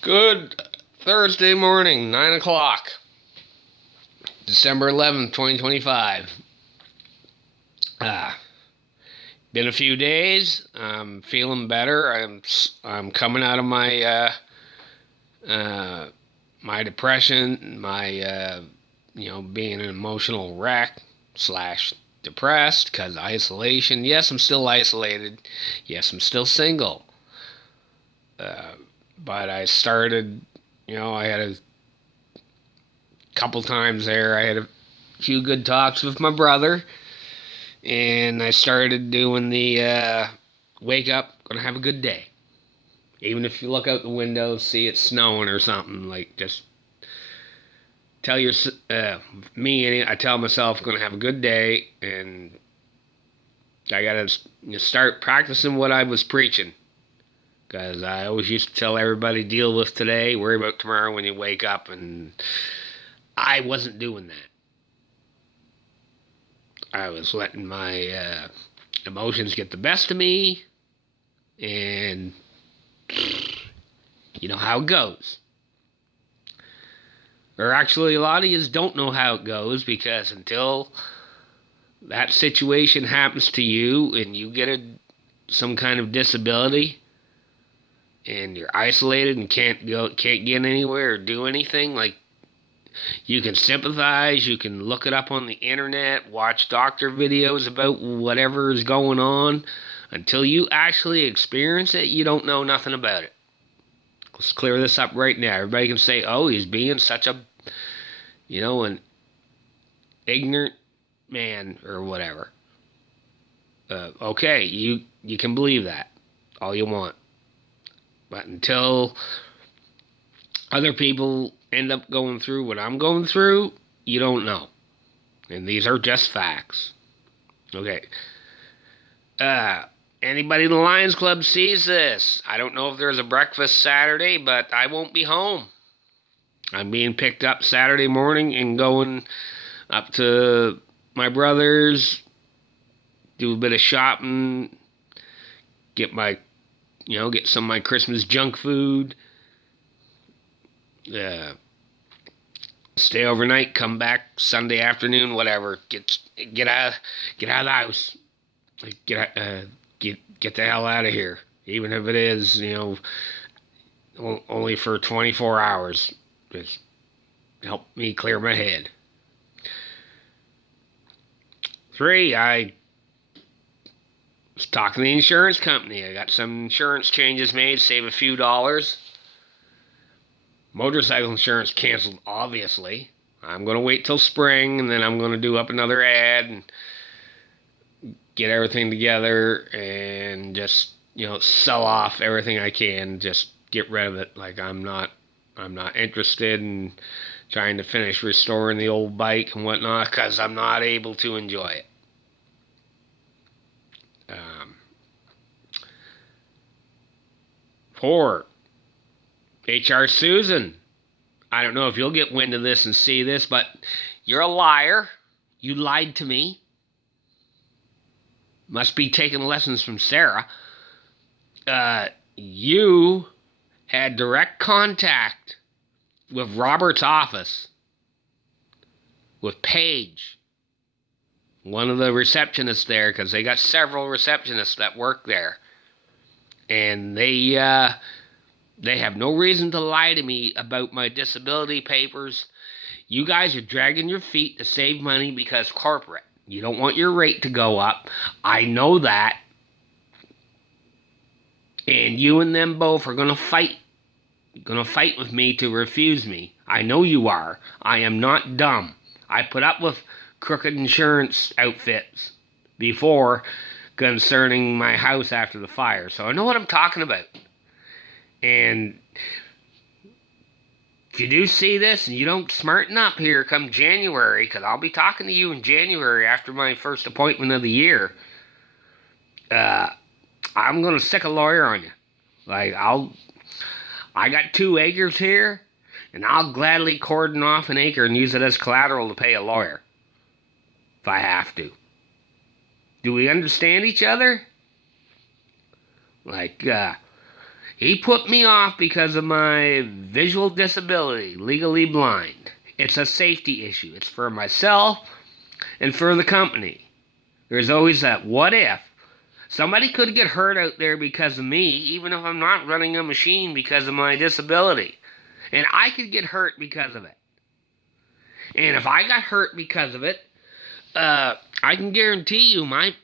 Good Thursday morning, 9 o'clock, December 11th, 2025. Ah, been a few days. I'm feeling better. I'm coming out of uh, my depression, being an emotional wreck slash depressed because isolation. Yes, I'm still isolated. Yes, I'm still single. Uh, but I started, I had a couple times there. I had a few good talks with my brother, and I started doing the wake up, gonna have a good day. Even if you look out the window, see it snowing or something, like just tell your I tell myself gonna have a good day, and I gotta start practicing what I was preaching. Because I always used to tell everybody, deal with today, worry about tomorrow when you wake up, and I wasn't doing that. I was letting my emotions get the best of me, and you know how it goes. Or actually, a lot of you don't know how it goes because until that situation happens to you and you get some kind of disability and you're isolated and can't get anywhere or do anything, like you can sympathize, you can look it up on the internet, watch doctor videos about whatever is going on. Until you actually experience it, you don't know nothing about it. Let's clear this up right now. Everybody can say, oh, he's being such an ignorant man or whatever. Okay, you can believe that all you want. But until other people end up going through what I'm going through, you don't know. And these are just facts. Okay. Anybody in the Lions Club sees this. I don't know if there's a breakfast Saturday, but I won't be home. I'm being picked up Saturday morning and going up to my brother's, do a bit of shopping, get some of my Christmas junk food, stay overnight, come back Sunday afternoon, whatever. Get out of the house. Get the hell out of here. Even if it is, only for 24 hours. Just help me clear my head. 3, I was talking to the insurance company. I got some insurance changes made, save a few dollars. Motorcycle insurance canceled, obviously. I'm going to wait till spring, and then I'm going to do up another ad and get everything together and just, sell off everything I can. Just get rid of it. Like I'm not interested in trying to finish restoring the old bike and whatnot because I'm not able to enjoy it. 4, HR Susan. I don't know if you'll get wind of this and see this, but you're a liar. You lied to me. Must be taking lessons from Sarah. You had direct contact with Robert's office, with Paige, one of the receptionists there, because they got several receptionists that work there. And they have no reason to lie to me about my disability papers. You guys are dragging your feet to save money because corporate. You don't want your rate to go up. I know that. And you and them both are going to fight. Going to fight with me to refuse me. I know you are. I am not dumb. I put up with crooked insurance outfits before concerning my house after the fire. So I know what I'm talking about. And if you do see this and you don't smarten up here come January, because I'll be talking to you in January after my first appointment of the year, I'm going to stick a lawyer on you. Like, I got 2 acres here, and I'll gladly cordon off an acre and use it as collateral to pay a lawyer. If I have to. Do we understand each other? Like, He put me off because of my visual disability, legally blind. It's a safety issue. It's for myself and for the company. There's always that what if. Somebody could get hurt out there because of me, even if I'm not running a machine because of my disability. And I could get hurt because of it. And if I got hurt because of it, I can guarantee you my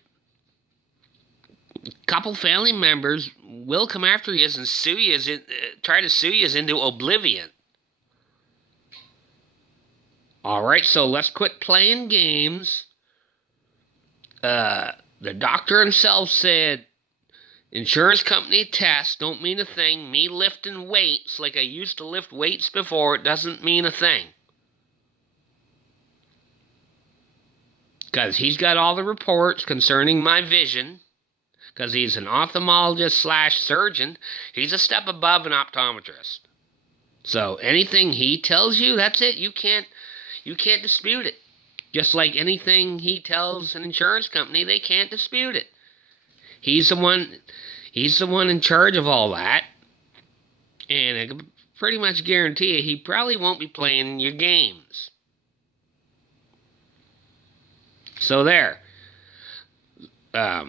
couple family members will come after you and sue you, try to sue you into oblivion. Alright, so let's quit playing games. The doctor himself said, insurance company tests don't mean a thing. Me lifting weights like I used to lift weights before, it doesn't mean a thing. Because he's got all the reports concerning my vision. Because he's an ophthalmologist / surgeon. He's a step above an optometrist. So anything he tells you, that's it. You can't dispute it. Just like anything he tells an insurance company, they can't dispute it. He's the one in charge of all that. And I can pretty much guarantee you he probably won't be playing your games. So there. But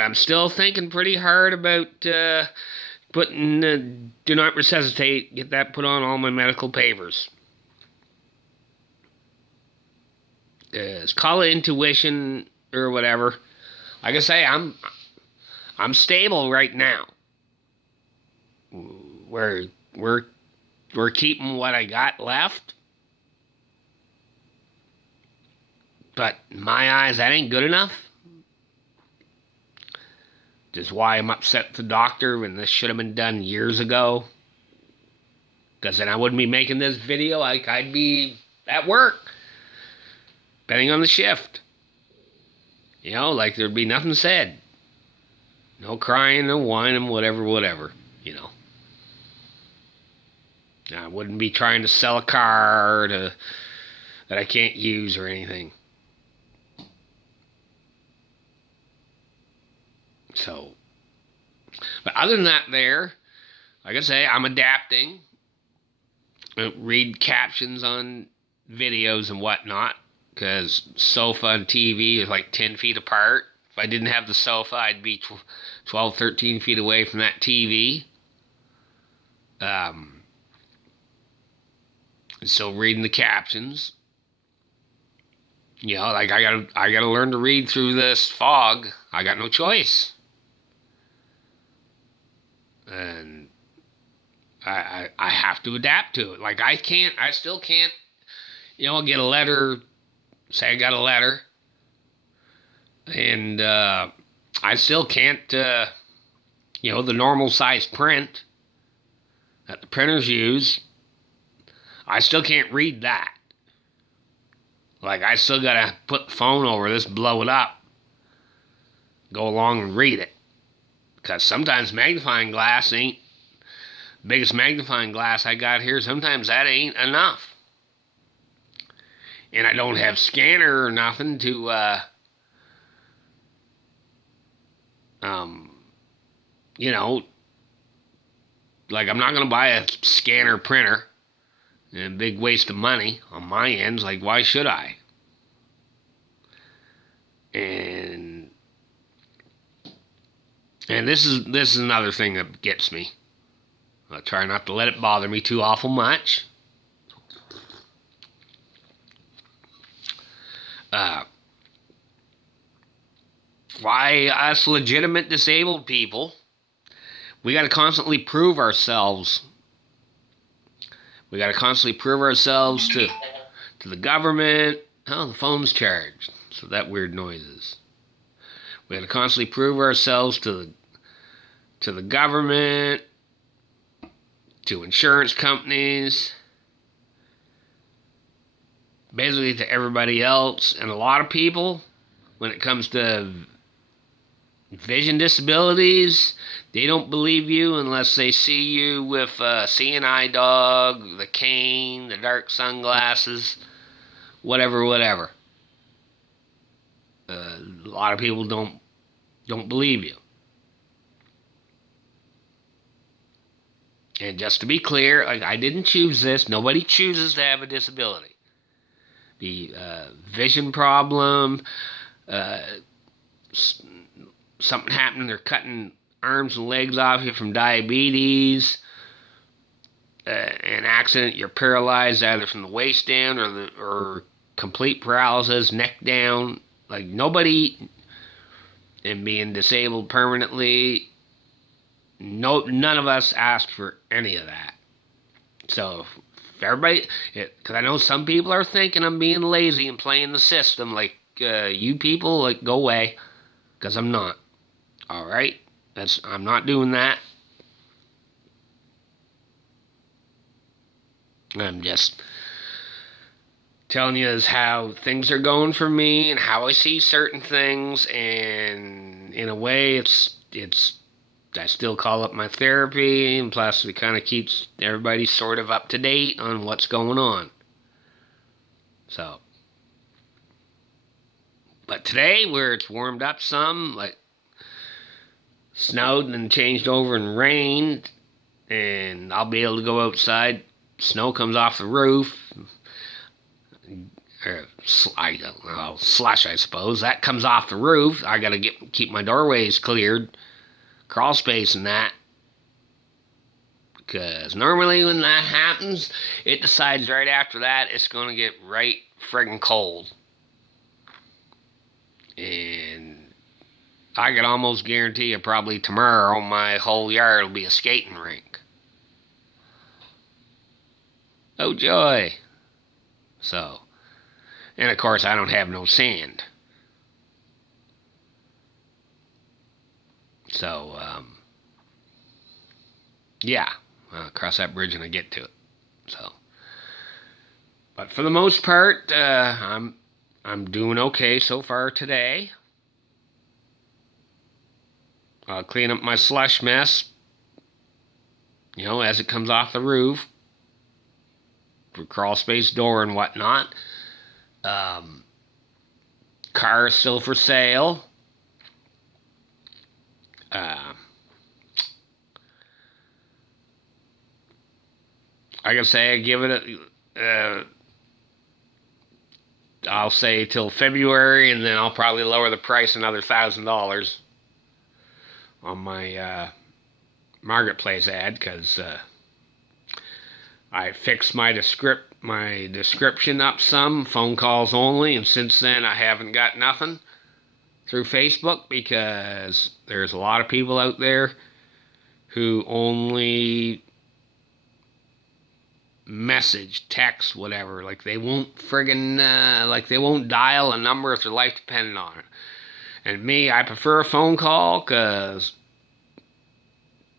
I'm still thinking pretty hard about putting do not resuscitate, get that put on all my medical papers. Call it intuition or whatever. Like I say, I'm stable right now. We're keeping what I got left. But in my eyes, that ain't good enough. Just why I'm upset with the doctor when this should have been done years ago. Because then I wouldn't be making this video. I'd be at work. Depending on the shift. You know, like there'd be nothing said. No crying, no whining, whatever, you know. I wouldn't be trying to sell a car that I can't use or anything. So, but other than that there, like I say, I'm adapting. I read captions on videos and whatnot. Because sofa and TV is like 10 feet apart. If I didn't have the sofa, I'd be 12, 13 feet away from that TV. So reading the captions. You know, like I gotta learn to read through this fog. I got no choice. And I have to adapt to it. Like I still can't, you know, get a letter. Say I got a letter, and I still can't, you know, the normal size print that the printers use, I still can't read that. Like, I still gotta put the phone over this, blow it up, go along and read it. Because sometimes magnifying glass ain't, biggest magnifying glass I got here, sometimes that ain't enough. And I don't have scanner or nothing to, you know, like I'm not going to buy a scanner printer. A big waste of money on my ends. Like, why should I? And this is another thing that gets me. I'll try not to let it bother me too awful much. Why us legitimate disabled people, we got to constantly prove ourselves. We got to constantly prove ourselves to the government. Oh, the phone's charged. So that weird noise is. We got to constantly prove ourselves to the government, to insurance companies, basically to everybody else. And a lot of people, when it comes to vision disabilities, they don't believe you unless they see you with a seeing eye dog, the cane, the dark sunglasses, whatever. A lot of people don't believe you. And just to be clear, like, I didn't choose this. Nobody chooses to have a disability. The vision problem, uh, something happened, they're cutting arms and legs off you from diabetes, an accident, you're paralyzed either from the waist down or complete paralysis, neck down. Like, nobody, and being disabled permanently, none of us asked for any of that. So if everybody, because I know some people are thinking I'm being lazy and playing the system, like, you people, like, go away, because I'm not. All right, I'm not doing that. I'm just telling you is how things are going for me and how I see certain things, and in a way, it's. I still call it my therapy, and plus it kind of keeps everybody sort of up to date on what's going on. So, but today, where it's warmed up some, like snowed and changed over and rained, and I'll be able to go outside. Snow comes off the roof, or I don't know, slush, I suppose. That comes off the roof. I gotta keep my doorways cleared, crawl space and that. Because normally when that happens, it decides right after that it's going to get right friggin' cold. And I can almost guarantee you probably tomorrow my whole yard will be a skating rink. Oh joy. So, and of course I don't have no sand. So, yeah, I'll cross that bridge when I get to it. So, but for the most part, I'm doing okay so far today. I'll clean up my slush mess, as it comes off the roof, for crawl space, door, and whatnot. Car is still for sale. I can say I give it I'll say till February, and then I'll probably lower the price another $1,000 on my marketplace ad, because I fixed my description up some, phone calls only, and since then I haven't got nothing through Facebook, because there's a lot of people out there who only message, text, whatever. Like, they won't they won't dial a number if their life depended on it. And me, I prefer a phone call, because,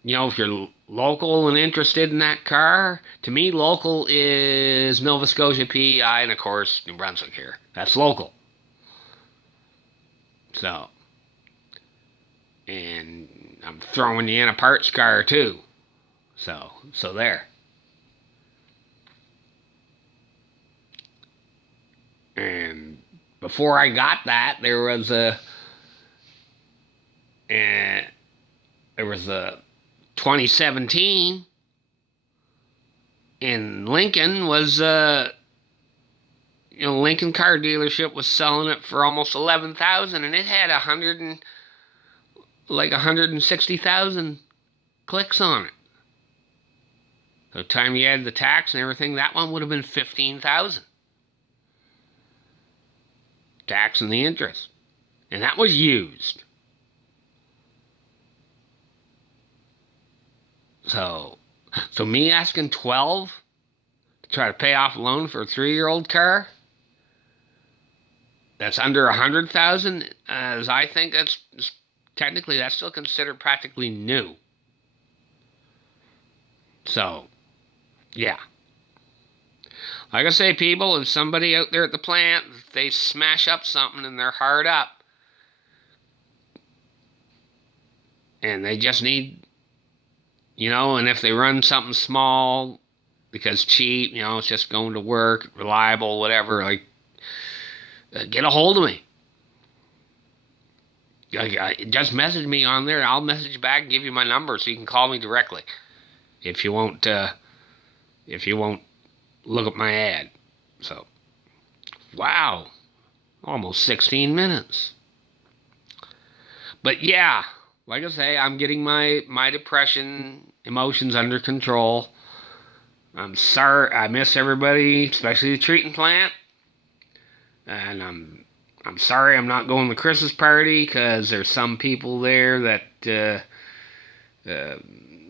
if you're local and interested in that car, to me, local is Nova Scotia, PEI, and of course, New Brunswick here. That's local. So, and I'm throwing you in a parts car too. So there. And before I got that, there was a 2017 in Lincoln was Lincoln Car Dealership was selling it for almost 11,000, and it had 160,000 clicks on it. So, by the time you add the tax and everything, that one would have been 15,000. Tax and the interest. And that was used. So me asking 12 to try to pay off a loan for a 3-year-old car that's under 100,000, as I think that's still considered practically new. So, yeah. Like I say, people, if somebody out there at the plant, if they smash up something and they're hard up, and they just need, and if they run something small because cheap, it's just going to work, reliable, whatever, like, get a hold of me. Just message me on there. I'll message back and give you my number so you can call me directly. if you won't look at my ad. So, wow, almost 16 minutes. But yeah, like I say, I'm getting my depression emotions under control. I'm sorry, I miss everybody, especially the treatment plant. And I'm sorry I'm not going to the Christmas party because there's some people there that,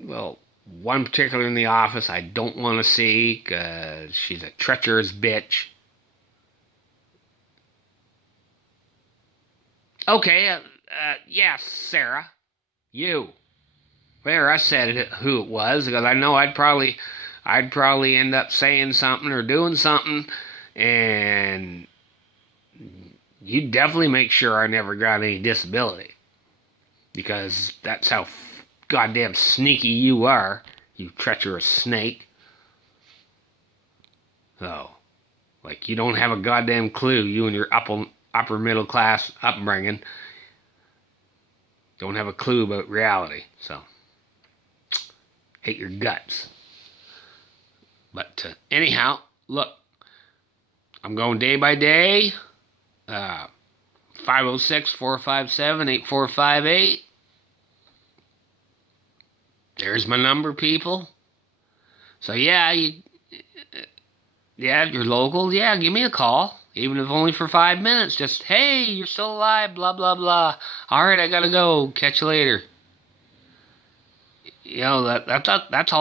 well, one particular in the office I don't want to see because she's a treacherous bitch. Okay, yes, Sarah, you. There, I said it, who it was because I know I'd probably end up saying something or doing something, and you'd definitely make sure I never got any disability because that's how goddamn sneaky you are, you treacherous snake. Oh, like you don't have a goddamn clue, you and your upper middle class upbringing don't have a clue about reality, so hate your guts. But anyhow, look, I'm going day by day. 506-457-8458. There's my number, people. So yeah, you're local. Yeah, give me a call, even if only for 5 minutes. Just hey, you're still alive. Blah blah blah. All right, I gotta go. Catch you later. You know that's all. That's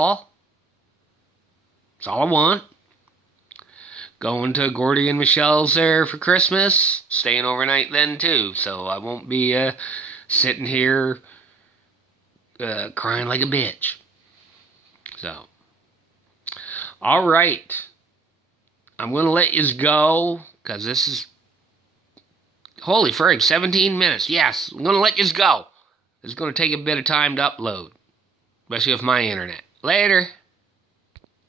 all I want. Going to Gordy and Michelle's there for Christmas. Staying overnight then too, so I won't be sitting here crying like a bitch. So, all right. I'm going to let you go because this is, holy frig, 17 minutes. Yes, I'm going to let you go. It's going to take a bit of time to upload, especially with my internet. Later.